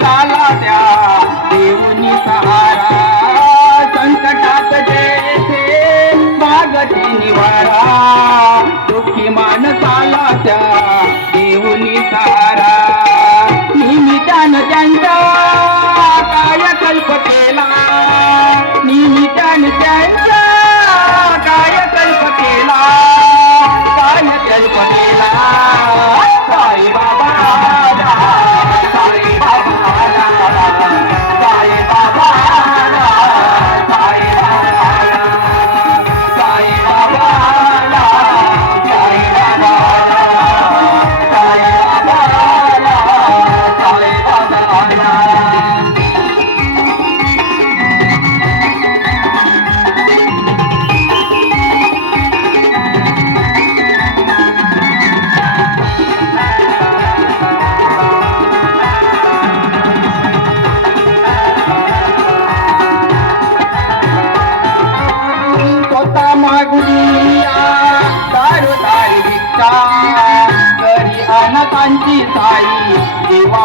啥辣的？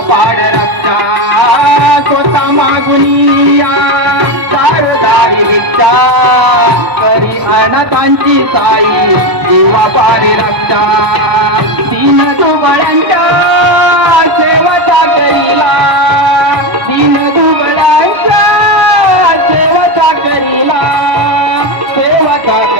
पाड रक्षा स्वतः मागुनिया कारदारी विद्या करी अनाथांची साई जीवा पारी रक्षा तीन दुबळ्यांच्या सेवता करीला. तीन दुबळ्यांच्या सेवता करीला. सेवता